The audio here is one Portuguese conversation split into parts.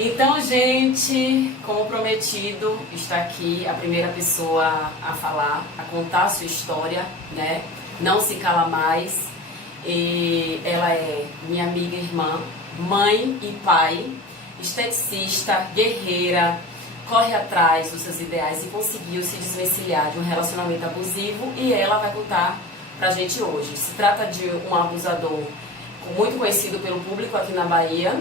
Então, gente, como prometido, está aqui a primeira pessoa a falar, a contar a sua história, né? Não se cala mais. E ela é minha amiga e irmã, mãe e pai, esteticista, guerreira, corre atrás dos seus ideais e conseguiu se desvencilhar de um relacionamento abusivo, e ela vai contar pra gente hoje. Se trata de um abusador muito conhecido pelo público aqui na Bahia.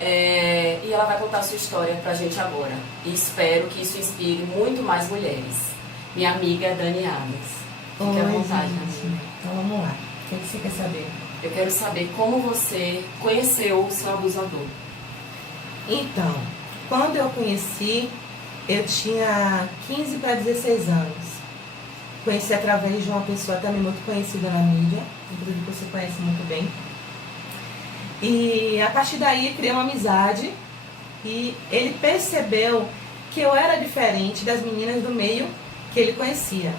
E ela vai contar a sua história pra gente agora. E espero que isso inspire muito mais mulheres. Minha amiga Dani Adams. Fique à vontade, amiga. Então vamos lá. O que você quer saber? Eu quero saber como você conheceu o seu abusador. Então, quando eu conheci, eu tinha 15 para 16 anos. Conheci através de uma pessoa também muito conhecida na mídia, inclusive você conhece muito bem. E a partir daí criei uma amizade e ele percebeu que eu era diferente das meninas do meio que ele conhecia.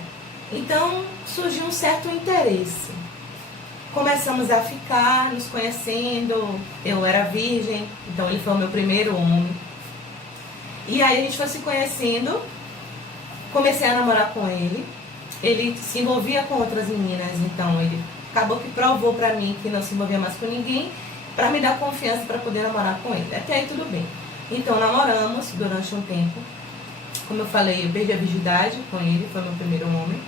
Então surgiu um certo interesse. Começamos a ficar, nos conhecendo, eu era virgem, então ele foi o meu primeiro homem. E aí a gente foi se conhecendo, comecei a namorar com ele, ele se envolvia com outras meninas, então ele acabou que provou pra mim que não se envolvia mais com ninguém, para me dar confiança para poder namorar com ele. Até aí tudo bem. Então namoramos durante um tempo. Como eu falei, eu perdi a virgindade com ele, foi meu primeiro homem.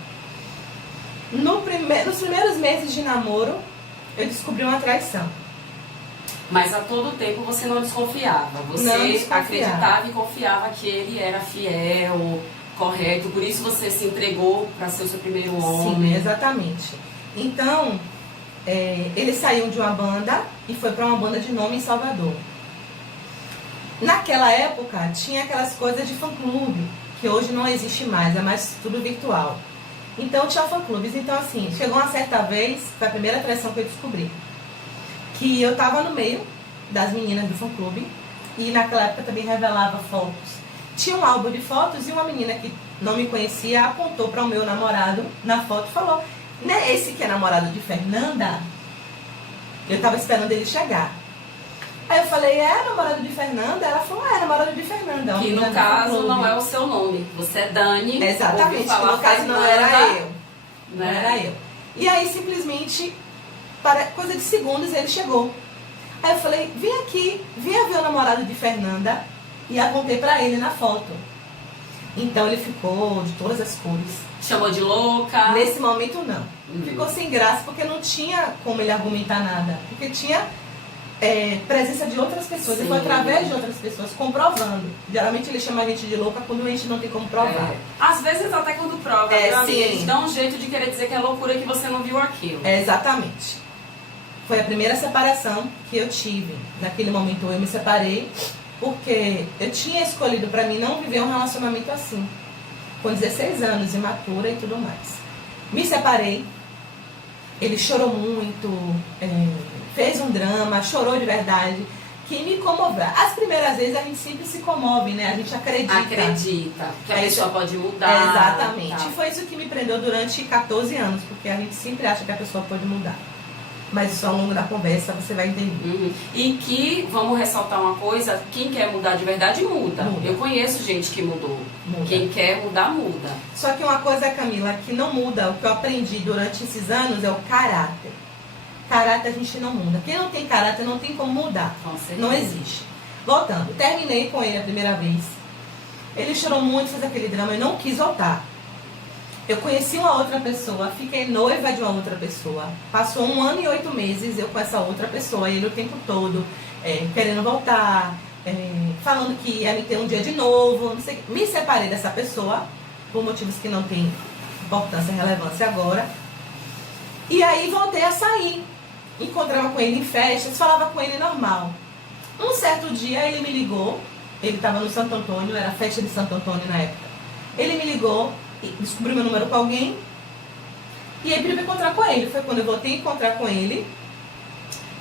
Nos primeiros meses de namoro, eu descobri uma traição. Mas a todo tempo você não desconfiava. Você acreditava e confiava que ele era fiel, correto. Por isso você se entregou para ser o seu primeiro homem. Sim, exatamente. Então, ele saiu de uma banda e foi para uma banda de nome em Salvador. Naquela época tinha aquelas coisas de fã-clube, que hoje não existe mais, é mais tudo virtual. Então tinha fã-clubes. Então assim, chegou uma certa vez, foi a primeira traição que eu descobri, que eu estava no meio das meninas do fã-clube e naquela época também revelava fotos. Tinha um álbum de fotos e uma menina que não me conhecia apontou para o meu namorado na foto e falou: "Não é esse que é namorado de Fernanda?" Eu tava esperando ele chegar. Aí eu falei: "É namorado de Fernanda?" Ela falou: "É namorado de Fernanda." Que no caso não é o seu nome. Você é Dani. Exatamente, que no caso não era eu. Não era eu. E aí simplesmente, para coisa de segundos, ele chegou. Aí eu falei: "Vem aqui, venha ver o namorado de Fernanda." E apontei pra ele na foto. Então ele ficou de todas as cores. Chamou de louca? Nesse momento não. Ficou sem graça porque não tinha como ele argumentar nada. Porque tinha presença de outras pessoas. Sim. E foi através de outras pessoas comprovando. Geralmente ele chama a gente de louca quando a gente não tem como provar. Às vezes até quando prova, meu amigo, sim. eles dão um jeito de querer dizer que é loucura que você não viu aquilo. Exatamente. Foi a primeira separação que eu tive. Naquele momento eu me separei porque eu tinha escolhido pra mim não viver um relacionamento assim. Com 16 anos, imatura e tudo mais. Me separei. Ele chorou muito, fez um drama, chorou de verdade, que me comoveu. As primeiras vezes a gente sempre se comove, né? A gente acredita. Acredita que a pessoa pode mudar. Exatamente. Tá. E foi isso que me prendeu durante 14 anos, porque a gente sempre acha que a pessoa pode mudar. Mas isso ao longo da conversa você vai entender. Uhum. E que, vamos ressaltar uma coisa, quem quer mudar de verdade, muda. Eu conheço gente que mudou. Muda. Quem quer mudar, muda. Só que uma coisa, Camila, que não muda, o que eu aprendi durante esses anos é o caráter. Caráter a gente não muda. Quem não tem caráter não tem como mudar. Com certeza. Não existe. Voltando, terminei com ele a primeira vez. Ele chorou muito, fez aquele drama, eu não quis voltar. Eu conheci uma outra pessoa, fiquei noiva de uma outra pessoa. Passou 1 ano e 8 meses eu com essa outra pessoa, e ele o tempo todo querendo voltar, falando que ia me ter um dia de novo, não sei. Me separei dessa pessoa, por motivos que não tem importância, relevância agora. E aí voltei a sair. Encontrava com ele em festas, falava com ele normal. Um certo dia ele me ligou, ele estava no Santo Antônio, era a festa de Santo Antônio na época. Ele me ligou, descobriu meu número com alguém, e aí pediu pra encontrar com ele. Foi quando eu voltei a encontrar com ele,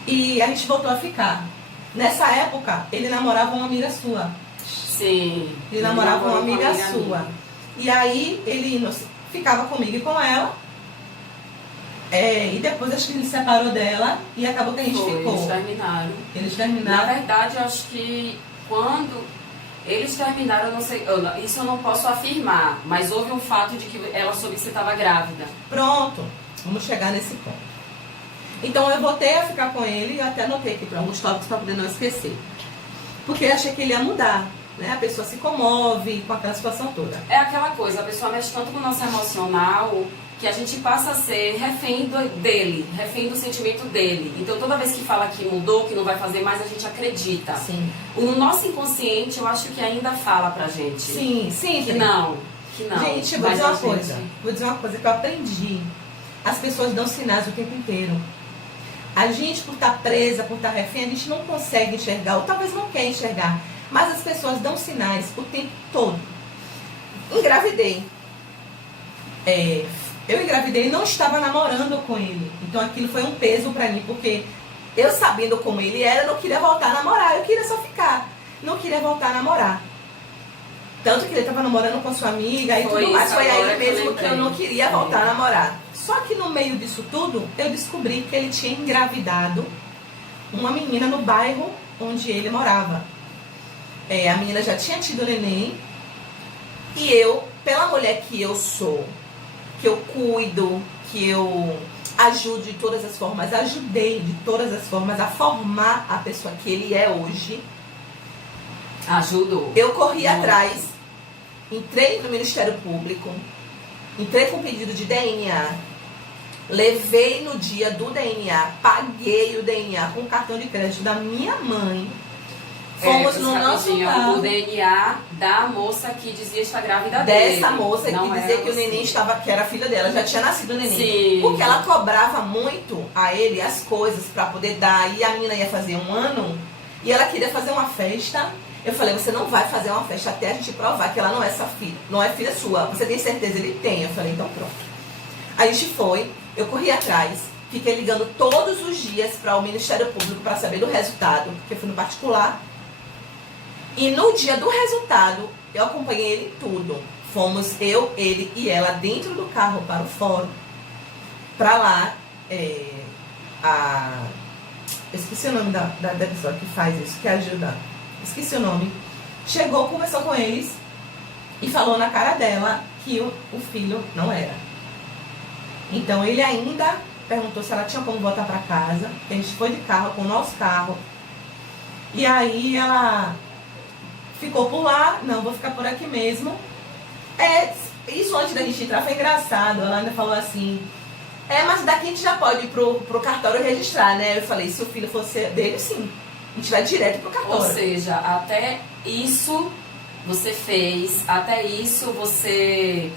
e a gente voltou a ficar. Nessa época, ele namorava uma amiga sua. Sim. Ele namorava uma amiga sua. E aí, ele ficava comigo e com ela. E depois acho que ele se separou dela e acabou que a gente ficou. Eles terminaram. Eles terminaram. Na verdade, eu acho que quando eles terminaram, eu não sei, isso eu não posso afirmar, mas houve um fato de que ela soube que você estava grávida. Pronto, vamos chegar nesse ponto. Então eu voltei a ficar com ele e até anotei aqui para alguns tópicos para poder não esquecer. Porque eu achei que ele ia mudar, né? A pessoa se comove com aquela situação toda. É aquela coisa, a pessoa mexe tanto com o nosso emocional que a gente passa a ser refém dele, refém do sentimento dele. Então toda vez que fala que mudou, que não vai fazer mais, a gente acredita. Sim. O nosso inconsciente, eu acho que ainda fala pra gente. Sim, sim. Que não. Gente, vou dizer uma coisa. Vou dizer uma coisa que eu aprendi. As pessoas dão sinais o tempo inteiro. A gente, por estar presa, por estar refém, a gente não consegue enxergar, ou talvez não quer enxergar. Mas as pessoas dão sinais o tempo todo. Engravidei. Eu engravidei e não estava namorando com ele. Então aquilo foi um peso pra mim, porque eu sabendo como ele era, eu não queria voltar a namorar. Eu queria só ficar. Não queria voltar a namorar. Tanto que ele estava namorando com sua amiga e tudo mais. Foi aí mesmo que eu não queria voltar a namorar. Só que no meio disso tudo, eu descobri que ele tinha engravidado uma menina no bairro onde ele morava. A menina já tinha tido neném. E eu, pela mulher que eu sou, que eu cuido, que eu ajudo de todas as formas, ajudei de todas as formas a formar a pessoa que ele é hoje. Ajudou. Eu corri atrás, entrei no Ministério Público, entrei com pedido de DNA, levei no dia do DNA, paguei o DNA com o cartão de crédito da minha mãe. Fomos no nosso carro. O DNA da moça que dizia estar grávida dele. Dessa moça que dizia que o neném estava, que era filha dela, já tinha nascido o neném. Sim. Porque ela cobrava muito a ele as coisas para poder dar. E a menina ia fazer 1 ano e ela queria fazer uma festa. Eu falei, você não vai fazer uma festa até a gente provar que ela não é sua filha, não é filha sua. Você tem certeza? Ele tem. Eu falei, então pronto. A gente foi, eu corri atrás, fiquei ligando todos os dias para o Ministério Público para saber do resultado, porque fui no particular. E no dia do resultado, eu acompanhei ele em tudo. Fomos eu, ele e ela dentro do carro para o fórum. Para lá, eu esqueci o nome da pessoa que faz isso, que ajuda. Esqueci o nome. Chegou, conversou com eles e falou na cara dela que o filho não era. Então ele ainda perguntou se ela tinha como voltar para casa. A gente foi de carro, com o nosso carro. E aí ela ficou por lá, não, vou ficar por aqui mesmo. Isso antes da gente entrar foi engraçado. Ela ainda falou assim, mas daqui a gente já pode ir pro cartório registrar, né? Eu falei, se o filho fosse dele, sim. A gente vai direto pro cartório. Ou seja, até isso você fez, até isso você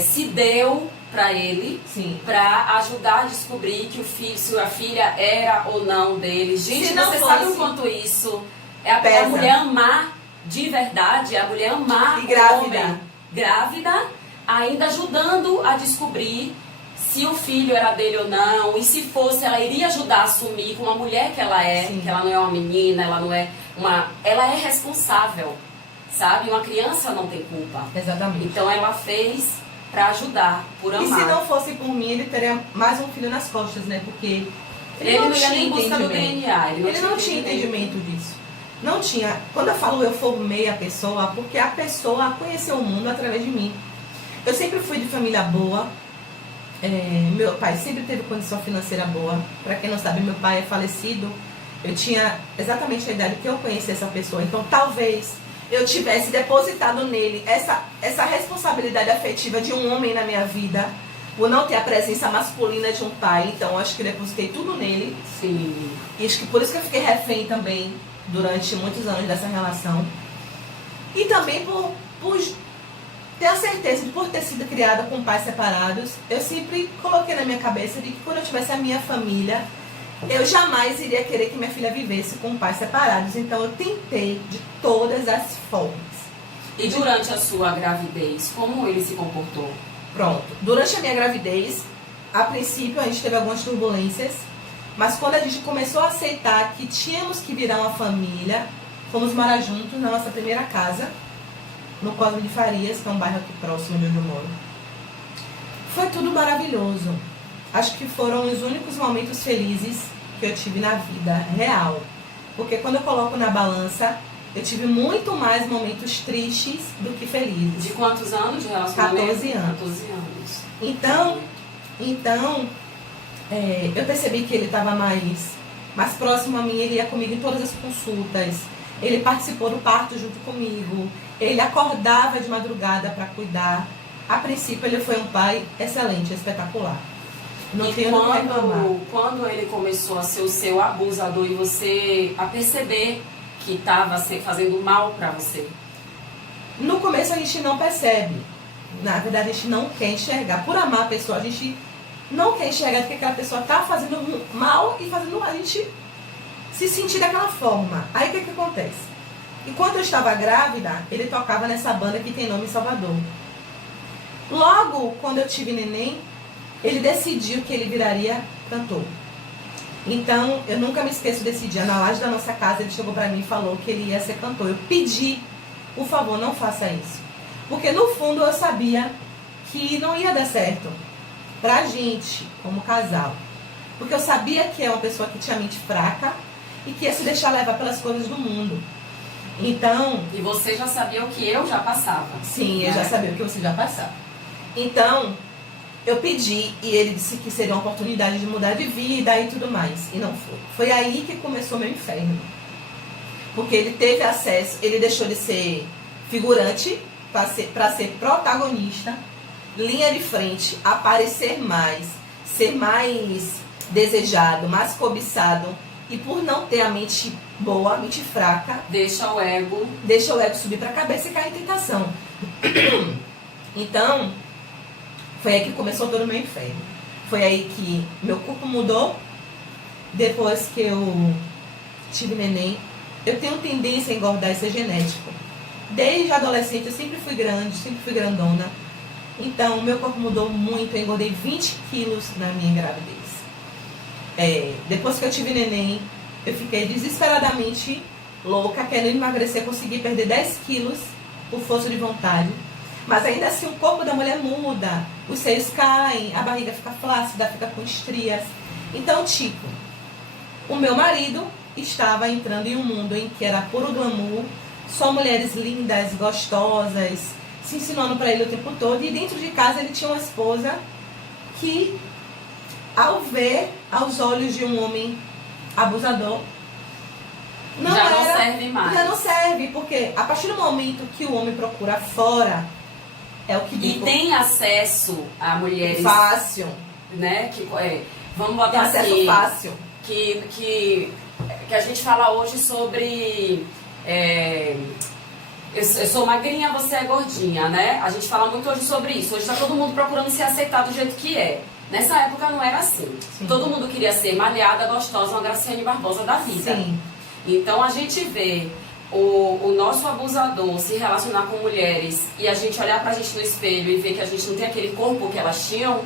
se deu pra ele, sim, pra ajudar a descobrir que o filho, se a filha era ou não dele. Gente, você sabe o quanto isso é a mulher amar de verdade, a mulher amar o homem grávida, ainda ajudando a descobrir se o filho era dele ou não, e se fosse, ela iria ajudar a assumir com a mulher que ela é, sim, que ela não é uma menina, ela não é ela é responsável, sabe? Uma criança não tem culpa. Exatamente. Então ela fez pra ajudar, por amar. E se não fosse por mim, ele teria mais um filho nas costas, né? Porque ele não ia nem buscar no DNA. Ele não tinha entendimento disso. Não tinha. Quando eu falo eu formei a pessoa, porque a pessoa conheceu o mundo através de mim. Eu sempre fui de família boa. Meu pai sempre teve condição financeira boa. Para quem não sabe, meu pai é falecido. Eu tinha exatamente a idade que eu conheci essa pessoa. Então talvez eu tivesse depositado nele essa responsabilidade afetiva de um homem na minha vida, por não ter a presença masculina de um pai. Então acho que eu depositei tudo nele. Sim. E acho que por isso que eu fiquei refém também durante muitos anos dessa relação. E também por ter a certeza de, por ter sido criada com pais separados, eu sempre coloquei na minha cabeça de que quando eu tivesse a minha família, eu jamais iria querer que minha filha vivesse com pais separados. Então eu tentei de todas as formas. E durante a sua gravidez, como ele se comportou? Pronto. Durante a minha gravidez, a princípio a gente teve algumas turbulências, mas quando a gente começou a aceitar que tínhamos que virar uma família, fomos morar juntos na nossa primeira casa, no Cosme de Farias, que é um bairro aqui próximo de onde eu moro. Foi tudo maravilhoso. acho que foram os únicos momentos felizes que eu tive na vida real. Porque quando eu coloco na balança, eu tive muito mais momentos tristes do que felizes. De quantos anos de relacionamento? 14 anos. 14 anos. Então eu percebi que ele estava mais próximo a mim, ele ia comigo em todas as consultas, ele participou do parto junto comigo, ele acordava de madrugada para cuidar. A princípio ele foi um pai excelente, espetacular. Não e tenho do que reclamar. Quando ele começou a ser o seu abusador e você a perceber que estava fazendo mal para você? No começo a gente não percebe. Na verdade a gente não quer enxergar. Por amar a pessoa, a gente não quer enxergar que aquela pessoa está fazendo mal e fazendo a gente se sentir daquela forma. Aí o que acontece? Enquanto eu estava grávida, ele tocava nessa banda que tem nome em Salvador. Logo, quando eu tive neném, ele decidiu que ele viraria cantor. Então, eu nunca me esqueço desse dia. Na laje da nossa casa, ele chegou pra mim e falou que ele ia ser cantor. Eu pedi, por favor, não faça isso. Porque no fundo eu sabia que não ia dar certo pra gente, como casal. Porque eu sabia que é uma pessoa que tinha mente fraca e que ia se deixar levar pelas coisas do mundo. Então... E você já sabia o que eu já passava. Sim, né? Eu já sabia o que você já passava. Então, eu pedi e ele disse que seria uma oportunidade de mudar de vida e tudo mais. E não foi. Foi aí que começou meu inferno. Porque ele teve acesso, ele deixou de ser figurante para ser protagonista, linha de frente, aparecer mais, ser mais desejado, mais cobiçado. E por não ter a mente boa, a mente fraca, deixa o ego subir para a cabeça e cair em tentação. Então, foi aí que começou todo o meu inferno. Foi aí que meu corpo mudou. Depois que eu tive neném, eu tenho tendência a engordar, isso é genético. Desde adolescente eu sempre fui grande, sempre fui grandona. Então, meu corpo mudou muito, eu engordei 20 quilos na minha gravidez. Depois que eu tive neném, eu fiquei desesperadamente louca, querendo emagrecer, consegui perder 10 quilos por força de vontade. Mas ainda assim o corpo da mulher muda, os seios caem, a barriga fica flácida, fica com estrias. Então, tipo, o meu marido estava entrando em um mundo em que era puro glamour, só mulheres lindas, gostosas, se ensinando para ele o tempo todo. E dentro de casa ele tinha uma esposa que, ao ver aos olhos de um homem abusador, não serve mais. Já não serve, porque a partir do momento que o homem procura fora, é o que digo. E tem acesso a mulheres... Fácil. Né? Vamos botar tem acesso assim, fácil. Que a gente fala hoje sobre... eu sou magrinha, você é gordinha, né? A gente fala muito hoje sobre isso. Hoje está todo mundo procurando se aceitar do jeito que é. Nessa época não era assim. Sim. Todo mundo queria ser malhada, gostosa, uma Graciane Barbosa da vida. Sim. Então a gente vê o nosso abusador se relacionar com mulheres e a gente olhar pra gente no espelho e ver que a gente não tem aquele corpo que elas tinham,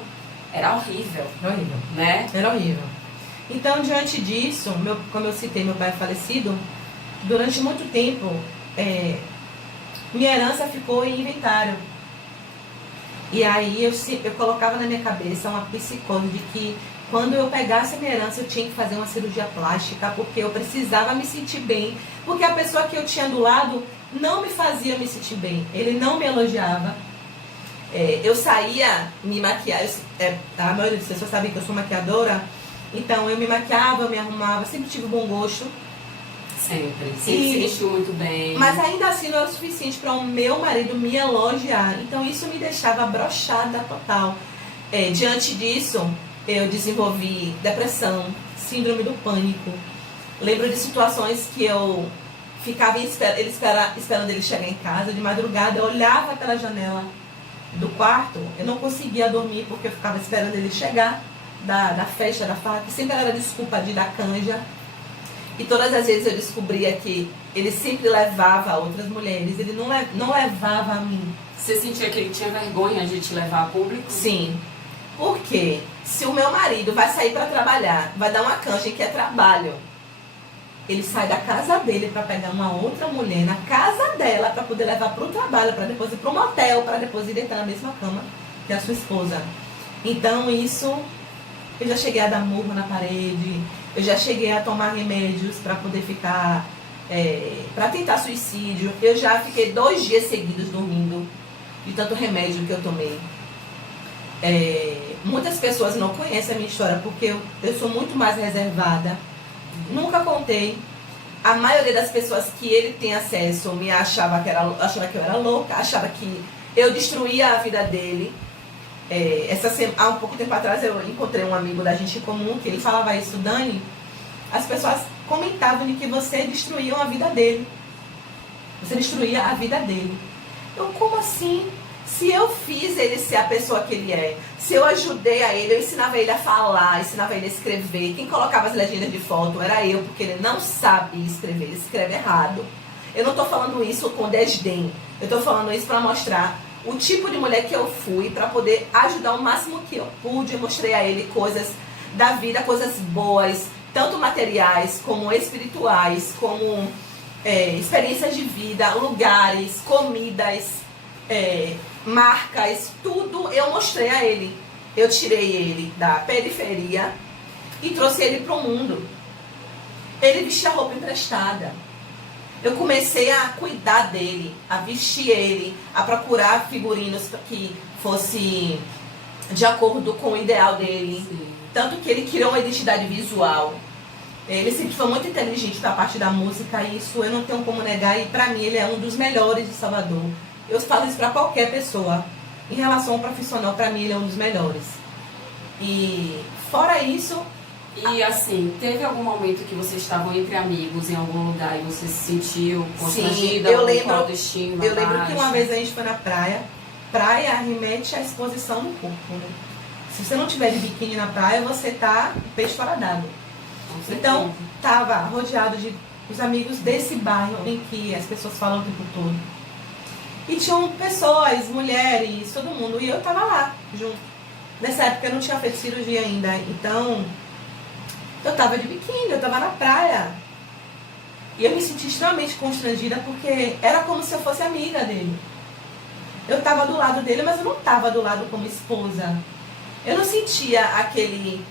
era horrível. Era horrível. Né? Era horrível. Então, diante disso, como eu citei, meu pai é falecido, durante muito tempo, minha herança ficou em inventário. E aí eu colocava na minha cabeça uma psicose de que quando eu pegasse a minha herança eu tinha que fazer uma cirurgia plástica, porque eu precisava me sentir bem, porque a pessoa que eu tinha do lado não me fazia me sentir bem, ele não me elogiava. Eu saía me maquiar, a maioria das pessoas sabe que eu sou maquiadora, então eu me maquiava, eu me arrumava, sempre tive bom gosto. Sempre se vestiu muito bem. Mas ainda assim não era o suficiente para o meu marido me elogiar. Então isso me deixava broxada total. Diante disso, eu desenvolvi depressão, síndrome do pânico. Lembro de situações que eu ficava esperando ele chegar em casa. De madrugada, eu olhava pela janela do quarto. Eu não conseguia dormir porque eu ficava esperando ele chegar da festa, da farra, que sempre era desculpa de dar canja. E todas as vezes eu descobria que ele sempre levava outras mulheres, ele não levava a mim. Você sentia que ele tinha vergonha de te levar a público? Sim. Porque se o meu marido vai sair para trabalhar, vai dar uma canja que é trabalho, ele sai da casa dele para pegar uma outra mulher na casa dela para poder levar para o trabalho, para depois ir para um motel, para depois ir deitar na mesma cama que a sua esposa. Então isso Eu já cheguei a dar murro na parede. Eu já cheguei a tomar remédios para poder ficar... para tentar suicídio. Eu já fiquei 2 dias seguidos dormindo de tanto remédio que eu tomei. Muitas pessoas não conhecem a minha história porque eu sou muito mais reservada. Nunca contei. A maioria das pessoas que ele tem acesso me achava que eu era louca, achava que eu destruía a vida dele. Há um pouco tempo atrás eu encontrei um amigo da gente em comum que ele falava isso: Dani, as pessoas comentavam de que você destruía a vida dele. Você destruía a vida dele. Eu, como assim? Se eu fiz ele ser a pessoa que ele é, se eu ajudei a ele, eu ensinava ele a falar, ensinava ele a escrever. Quem colocava as legendas de foto era eu, porque ele não sabe escrever, ele escreve errado. Eu não estou falando isso com desdém, eu estou falando isso para mostrar o tipo de mulher que eu fui, para poder ajudar o máximo que eu pude. Eu mostrei a ele coisas da vida, coisas boas, tanto materiais como espirituais, como experiências de vida, lugares, comidas, marcas, tudo eu mostrei a ele. Eu tirei ele da periferia e trouxe ele para o mundo. Ele vestia roupa emprestada. Eu comecei a cuidar dele, a vestir ele, a procurar figurinos que fosse de acordo com o ideal dele. Sim. Tanto que ele criou uma identidade visual. Ele sempre foi muito inteligente da parte da música, e isso eu não tenho como negar, e para mim ele é um dos melhores de Salvador. Eu falo isso para qualquer pessoa. Em relação ao profissional, para mim ele é um dos melhores. E fora isso... E assim, teve algum momento que vocês estavam entre amigos em algum lugar e você se sentiu constrangida? Sim, eu lembro que uma vez a gente foi na praia. Praia remete à exposição do corpo, né? Se você não tiver de biquíni na praia, você tá peixe fora d'água. Então, tava rodeado de os amigos desse bairro em que as pessoas falam o tempo todo. E tinham pessoas, mulheres, todo mundo. E eu tava lá, junto. Nessa época eu não tinha feito cirurgia ainda. Então, eu tava de biquíni, eu tava na praia. E eu me senti extremamente constrangida porque era como se eu fosse amiga dele. Eu tava do lado dele, mas eu não tava do lado como esposa. Eu não sentia aquele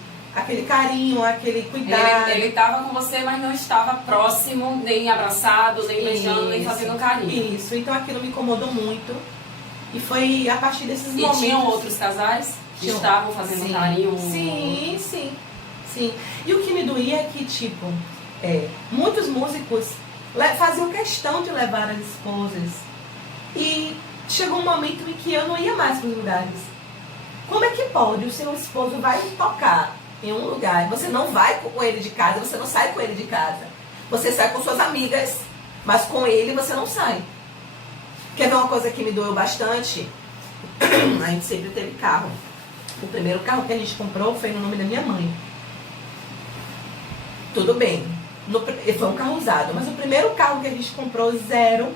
carinho, aquele cuidado. Ele estava com você, mas não estava próximo, nem abraçado, nem beijando, nem fazendo carinho. Isso, então aquilo me incomodou muito. E foi a partir desses momentos... E tinham outros casais que estavam fazendo carinho? Sim. E o que me doía é que, tipo, muitos músicos faziam questão de levar as esposas. E chegou um momento em que eu não ia mais para os lugares. Como é que pode? O seu esposo vai tocar em um lugar, você não vai com ele de casa, você não sai com ele de casa. Você sai com suas amigas, mas com ele você não sai. Quer ver uma coisa que me doeu bastante? A gente sempre teve carro. O primeiro carro que a gente comprou foi no nome da minha mãe. Tudo bem. Foi um carro usado, mas o primeiro carro que a gente comprou, zero,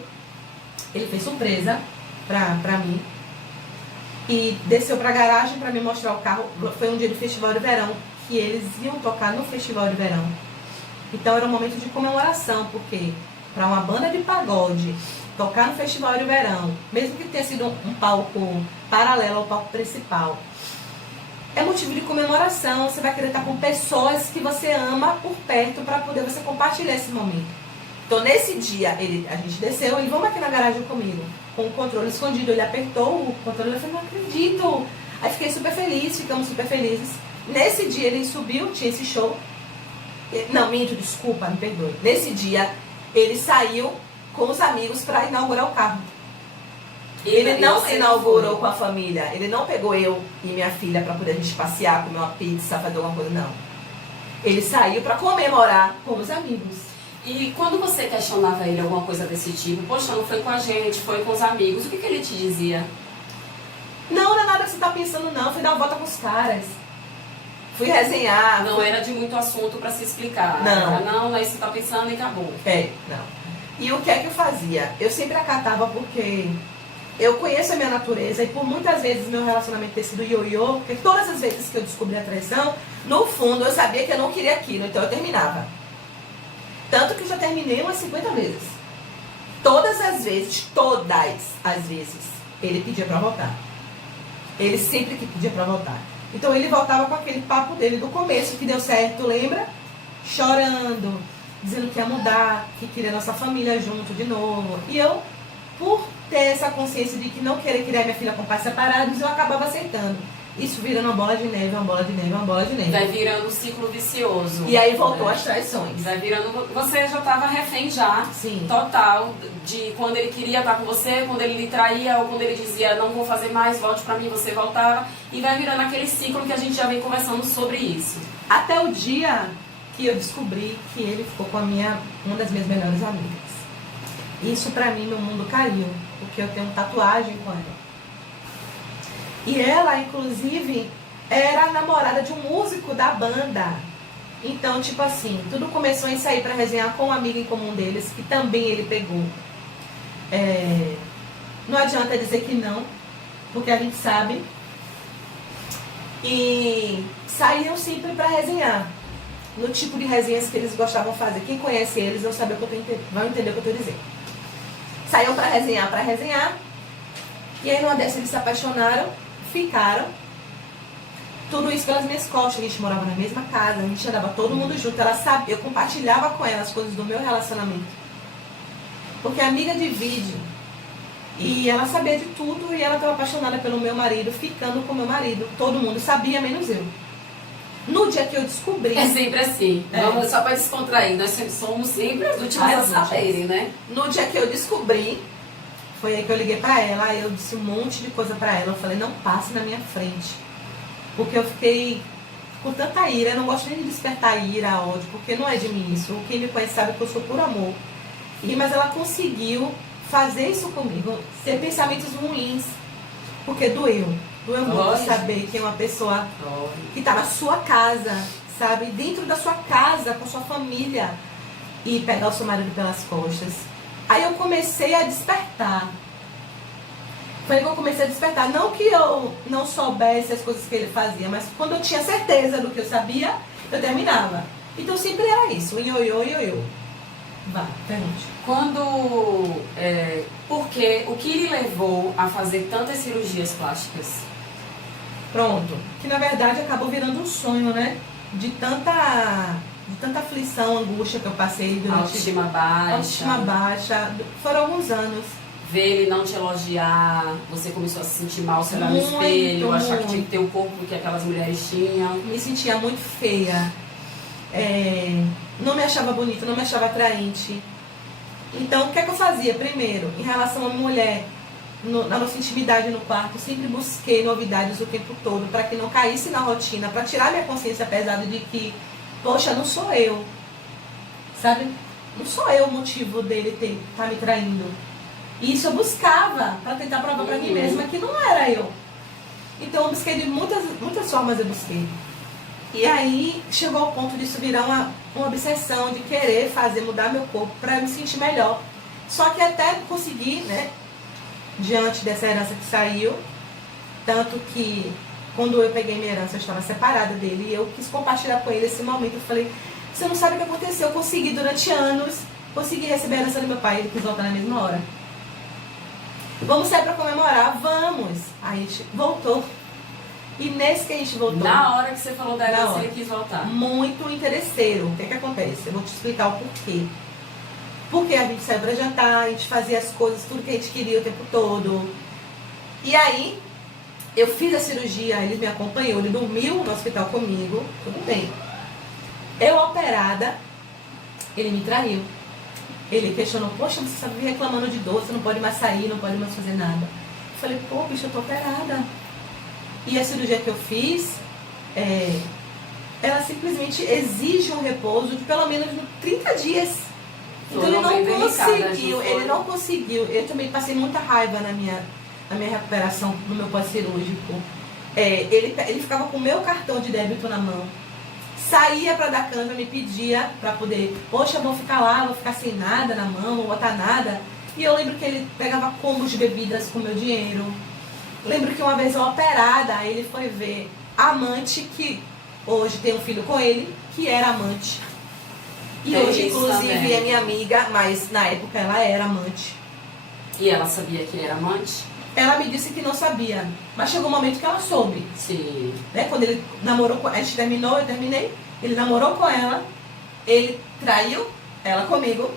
ele fez surpresa pra mim. E desceu pra garagem pra me mostrar o carro. Foi um dia do Festival de Verão, que eles iam tocar no Festival de Verão. Então era um momento de comemoração, porque para uma banda de pagode tocar no Festival de Verão, mesmo que tenha sido um palco paralelo ao palco principal, é motivo de comemoração. Você vai querer estar com pessoas que você ama por perto para poder você compartilhar esse momento. Então nesse dia a gente desceu, ele: vamos aqui na garagem comigo, com o controle escondido. Ele apertou o controle, eu falei: não acredito. Aí fiquei super feliz, ficamos super felizes. Nesse dia ele subiu, tinha esse show. Não, minto, desculpa, me perdoe. Nesse dia ele saiu com os amigos para inaugurar o carro. Ele não se inaugurou com a família. Ele não pegou eu e minha filha para poder a gente passear, comer uma pizza, fazer alguma coisa, não. Ele saiu para comemorar com os amigos. E quando você questionava ele alguma coisa desse tipo, poxa, não foi com a gente, foi com os amigos, o que ele te dizia? Não é nada que você tá pensando, não. Fui dar uma volta com os caras. Fui resenhar. Não era de muito assunto para se explicar. Não. Era, não, aí você tá pensando e acabou. Não. E o que é que eu fazia? Eu sempre acatava porque eu conheço a minha natureza, e por muitas vezes meu relacionamento ter sido ioiô, porque todas as vezes que eu descobri a traição, no fundo eu sabia que eu não queria aquilo, então eu terminava. Tanto que eu já terminei umas 50 vezes. Todas as vezes, ele pedia pra voltar. Ele sempre que pedia pra voltar. Então ele voltava com aquele papo dele do começo, que deu certo, lembra? Chorando, dizendo que ia mudar, que queria nossa família junto de novo. E eu, por ter essa consciência de que não querer criar minha filha com pais separados, eu acabava aceitando. Isso virando uma bola de neve, uma bola de neve, uma bola de neve. Vai virando um ciclo vicioso. E aí voltou as traições. Vai virando... Você já estava refém já, sim, total, de quando ele queria estar com você, quando ele lhe traía, ou quando ele dizia, não vou fazer mais, volte pra mim, você voltava. E vai virando aquele ciclo que a gente já vem conversando sobre isso. Até o dia que eu descobri que ele ficou com uma das minhas melhores amigas. Isso pra mim, meu mundo caiu, porque eu tenho tatuagem com ela. E ela, inclusive, era a namorada de um músico da banda. Então, tipo assim, tudo começou em sair pra resenhar com um amigo em comum deles, que também ele pegou. Não adianta dizer que não, porque a gente sabe. E saíam sempre pra resenhar. No tipo de resenhas que eles gostavam de fazer. Quem conhece eles vão saber vão entender o que eu tô dizendo. Saíam pra resenhar. E aí numa dessas eles se apaixonaram, ficaram. Tudo isso pelas minhas costas. A gente morava na mesma casa, a gente andava todo mundo junto. Ela sabia, eu compartilhava com ela as coisas do meu relacionamento. Porque a amiga divide. E ela sabia de tudo e ela estava apaixonada pelo meu marido, ficando com o meu marido. Todo mundo sabia, menos eu. No dia que eu descobri... É sempre assim. Vamos só para descontrair. Nós somos sempre as últimas a saberem, né? No dia que eu descobri, foi aí que eu liguei pra ela, eu disse um monte de coisa pra ela. Eu falei, não passe na minha frente. Porque eu fiquei com tanta ira. Eu não gosto nem de despertar ira, ódio, porque não é de mim isso. Quem me conhece sabe que eu sou por amor. Mas ela conseguiu fazer isso comigo, ter pensamentos ruins. Porque doeu. Doeu muito saber que é uma pessoa que tá na sua casa, sabe? Dentro da sua casa, com sua família. E pegar o seu marido pelas costas. Aí eu comecei a despertar. Foi aí que eu comecei a despertar. Não que eu não soubesse as coisas que ele fazia, mas quando eu tinha certeza do que eu sabia, eu terminava. Então sempre era isso, ioiô, ioiô. Vá, pergunte. Porque o que lhe levou a fazer tantas cirurgias plásticas? Pronto. Que na verdade acabou virando um sonho, né? De tanta aflição, angústia que eu passei durante... Autoestima baixa. Autoestima baixa. Foram alguns anos. Ver ele não te elogiar, você começou a se sentir mal, se olhar no espelho, achar que tinha que ter o corpo que aquelas mulheres tinham. Me sentia muito feia. Não me achava bonita, não me achava atraente. Então, o que é que eu fazia? Primeiro, em relação a mulher, na nossa intimidade no quarto, sempre busquei novidades o tempo todo, para que não caísse na rotina, para tirar minha consciência pesada de que, poxa, não sou eu, sabe? Não sou eu o motivo dele estar me traindo. E isso eu buscava, para tentar provar para mim mesma que não era eu. Então, eu busquei de muitas formas, eu busquei. E aí, chegou ao ponto disso virar uma obsessão de querer mudar meu corpo para me sentir melhor. Só que até conseguir, né, diante dessa herança que saiu, tanto que quando eu peguei minha herança eu estava separada dele e eu quis compartilhar com ele esse momento. Eu falei, você não sabe o que aconteceu, eu consegui durante anos, consegui receber a herança do meu pai, ele quis voltar na mesma hora. Vamos sair para comemorar? Vamos! Aí a gente voltou. E nesse que a gente voltou... Na hora que você falou da herança, ele quis voltar. Muito interesseiro. O que é que acontece? Eu vou te explicar o porquê. Porque a gente saiu pra jantar, a gente fazia as coisas, tudo que a gente queria o tempo todo. E aí, eu fiz a cirurgia, ele me acompanhou, ele dormiu no hospital comigo, tudo bem. Eu operada, ele me traiu. Ele questionou, poxa, você sabe reclamando de dor, você não pode mais sair, não pode mais fazer nada. Eu falei, pô, bicho, eu tô operada. E a cirurgia que eu fiz, ela simplesmente exige um repouso de pelo menos 30 dias. Então ele não conseguiu. Eu também passei muita raiva na minha recuperação, no meu pós-cirúrgico. Ele ficava com o meu cartão de débito na mão. Saía para dar canja, me pedia para poder, poxa, vou ficar lá, vou ficar sem nada na mão, não vou botar nada. E eu lembro que ele pegava combos de bebidas com meu dinheiro. Lembro que uma vez eu operada, ele foi ver a amante, que hoje tem um filho com ele, que era amante. E hoje, inclusive, é minha amiga, mas na época ela era amante. E ela sabia que ele era amante? Ela me disse que não sabia, mas chegou um momento que ela soube. Sim. Né? Quando ele namorou com... A gente terminou, eu terminei. Ele namorou com ela. Ele traiu ela comigo.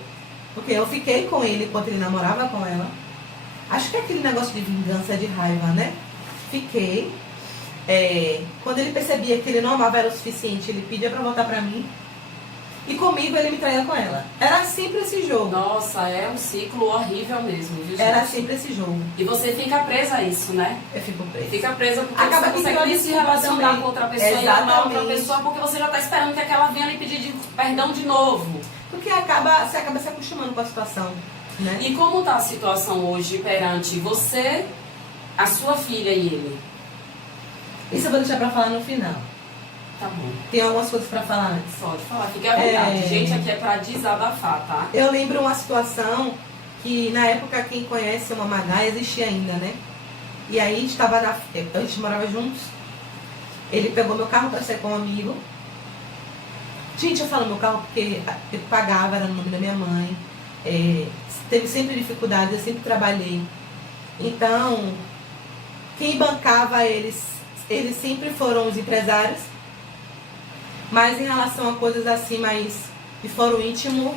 Porque eu fiquei com ele enquanto ele namorava com ela. Acho que é aquele negócio de vingança, de raiva, né? Fiquei. Quando ele percebia que ele não amava ela o suficiente, ele pedia pra voltar pra mim. E comigo ele me traía com ela. Era sempre esse jogo. Nossa, é um ciclo horrível mesmo, viu, gente? Era sempre esse jogo. E você fica presa a isso, né? Eu fico presa. Fica presa porque Acaba você que consegue nem se relacionar também. com outra pessoa e amar outra pessoa porque você já tá esperando que aquela venha lhe pedir perdão de novo. Porque você acaba se acostumando com a situação, né? E como tá a situação hoje perante você, a sua filha e ele? Isso eu vou deixar pra falar no final. Tá bom. Tem algumas coisas pra falar antes. Pode falar, fique à vontade. Gente, aqui é pra desabafar, tá? Eu lembro uma situação que na época quem conhece o Mamagaia existia ainda, né? E aí a gente morava juntos. Ele pegou meu carro pra sair com um amigo. Gente, eu falo meu carro porque eu pagava, era no nome da minha mãe. Teve sempre dificuldades, eu sempre trabalhei. Então, quem bancava eles sempre foram os empresários. Mas em relação a coisas assim, mais de foro íntimo,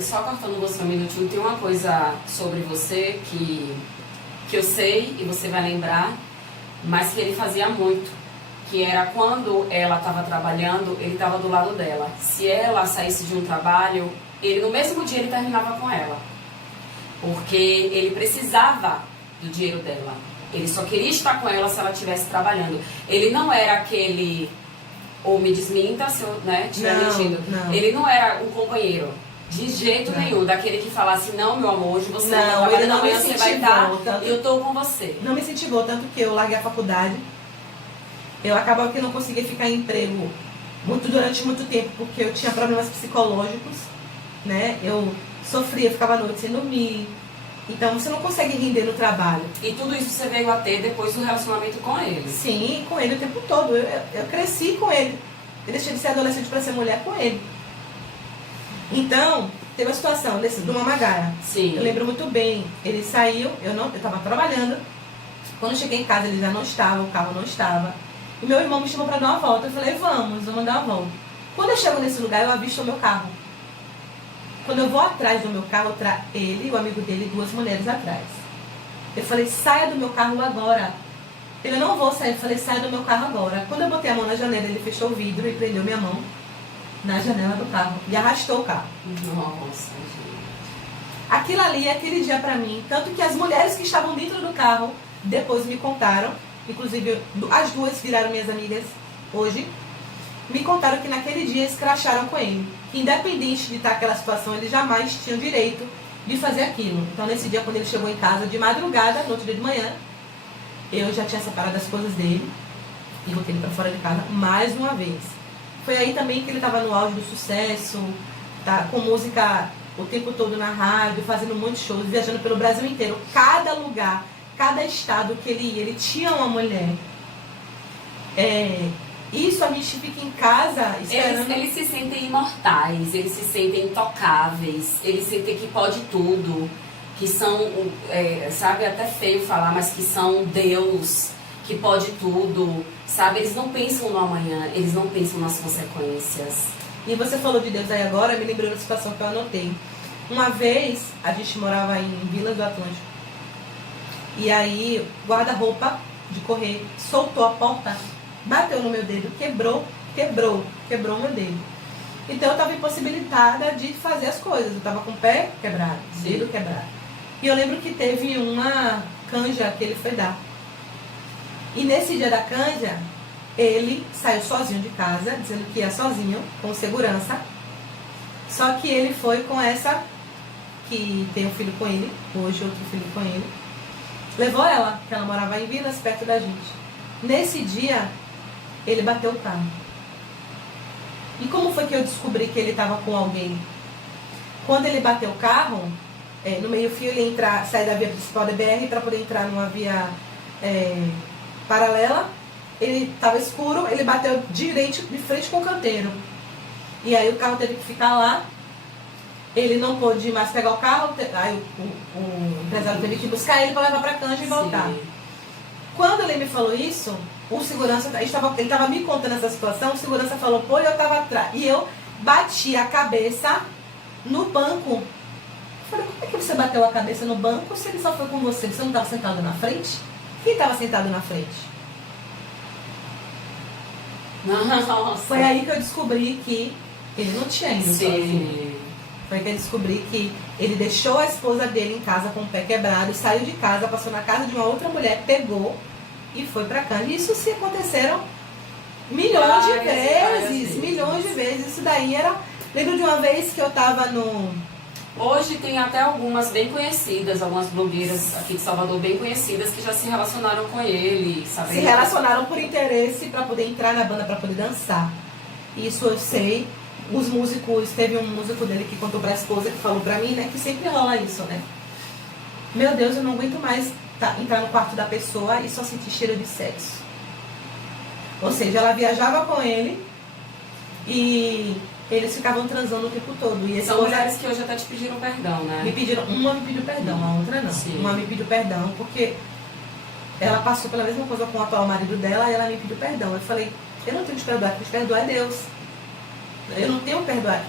só cortando você um minutinho, tem uma coisa sobre você que eu sei e você vai lembrar, mas que ele fazia muito. Que era quando ela estava trabalhando, ele estava do lado dela. Se ela saísse de um trabalho, ele no mesmo dia ele terminava com ela. Porque ele precisava do dinheiro dela. Ele só queria estar com ela se ela estivesse trabalhando. Ele não era aquele... Ou me desminta se eu estiver mentindo. Não. Ele não era um companheiro. De jeito nenhum. Daquele que falasse, não, meu amor, hoje você vai não, trabalhar, não amanhã você vai estar. Tanto, Eu tô com você. Não me incentivou, tanto que eu larguei a faculdade. Eu acabava que não conseguia ficar em emprego durante muito tempo, porque eu tinha problemas psicológicos, né? Eu sofria, ficava à noite sem dormir. Então você não consegue render no trabalho. E tudo isso você veio a ter depois do relacionamento com ele? Sim, com ele o tempo todo. Eu cresci com ele. Eu deixei de ser adolescente para ser mulher com ele. Então, teve a situação do Mamagaia. Sim. Eu lembro muito bem. Ele saiu, eu estava trabalhando. Quando eu cheguei em casa, ele já não estava, o carro não estava. E meu irmão me chamou para dar uma volta. Eu falei, vamos dar uma volta. Quando eu chego nesse lugar, eu avisto o meu carro. Quando eu vou atrás do meu carro, ele e o amigo dele, duas mulheres atrás. Eu falei, saia do meu carro agora. Ele, não vou sair. Eu falei, saia do meu carro agora. Quando eu botei a mão na janela, ele fechou o vidro e prendeu minha mão na janela do carro. E arrastou o carro. Nossa, gente. Aquilo ali, aquele dia pra mim, tanto que as mulheres que estavam dentro do carro, depois me contaram, inclusive as duas viraram minhas amigas hoje, me contaram que naquele dia escracharam com ele. Que independente de estar aquela situação, eles jamais tinham direito de fazer aquilo. Então nesse dia, quando ele chegou em casa de madrugada, no outro dia de manhã, eu já tinha separado as coisas dele e botei ele pra fora de casa mais uma vez. Foi aí também que ele estava no auge do sucesso, tá, com música o tempo todo na rádio, fazendo muitos shows, viajando pelo Brasil inteiro. Cada lugar, cada estado que ele ia, ele tinha uma mulher. Isso a gente fica em casa esperando. Eles se sentem imortais, eles se sentem intocáveis, eles sentem que pode tudo, que são, sabe, até feio falar, mas que são Deus, que pode tudo, sabe? Eles não pensam no amanhã, eles não pensam nas consequências. E você falou de Deus aí agora, me lembrou da situação que eu anotei. Uma vez, a gente morava em Vila do Atlântico, e aí o guarda-roupa de correr soltou a porta, bateu no meu dedo, quebrou meu dedo. Então eu estava impossibilitada de fazer as coisas. Eu estava com o pé quebrado, dedo quebrado. E eu lembro que teve uma canja que ele foi dar. E nesse dia da canja, ele saiu sozinho de casa, dizendo que ia sozinho, com segurança. Só que ele foi com essa, que tem um filho com ele, hoje outro filho com ele. Levou ela, que ela morava em Vilas, perto da gente. Nesse dia, ele bateu o carro. E como foi que eu descobri que ele estava com alguém? Quando ele bateu o carro, no meio-fio ele sai da via principal da BR para poder entrar numa via paralela. Ele estava escuro, ele bateu de frente com o canteiro. E aí o carro teve que ficar lá. Ele não pôde mais pegar o carro, aí o empresário teve que buscar ele para levar para Canja e voltar. Sim. Quando ele me falou isso, o segurança, ele estava me contando essa situação, o segurança falou, pô, eu estava atrás. E eu bati a cabeça no banco. Eu falei, como é que você bateu a cabeça no banco se ele só foi com você? Você não estava sentado na frente? Quem estava sentado na frente? Nossa. Foi aí que eu descobri que ele não tinha ido sozinho. Foi que eu descobri que ele deixou a esposa dele em casa com o pé quebrado, saiu de casa, passou na casa de uma outra mulher, pegou e foi pra Canja. Isso se aconteceram milhões de vezes, milhões de vezes. Isso daí era... Lembro de uma vez que eu tava no... Hoje tem até algumas bem conhecidas, algumas blogueiras aqui de Salvador bem conhecidas que já se relacionaram com ele, sabe? Se relacionaram por interesse para poder entrar na banda, para poder dançar. Isso eu sei. Os músicos, teve um músico dele que contou pra esposa, que falou pra mim, né, que sempre rola isso, né? Meu Deus, eu não aguento mais entrar no quarto da pessoa e só sentir cheiro de sexo. Ou seja, ela viajava com ele e eles ficavam transando o tempo todo. E são mulheres que hoje até te pediram perdão, né? Uma me pediu perdão, a outra não. Sim. Uma me pediu perdão porque ela passou pela mesma coisa com o atual marido dela e ela me pediu perdão. Eu falei, eu não tenho que te perdoar, quem te perdoar é Deus. Eu não tenho que perdoar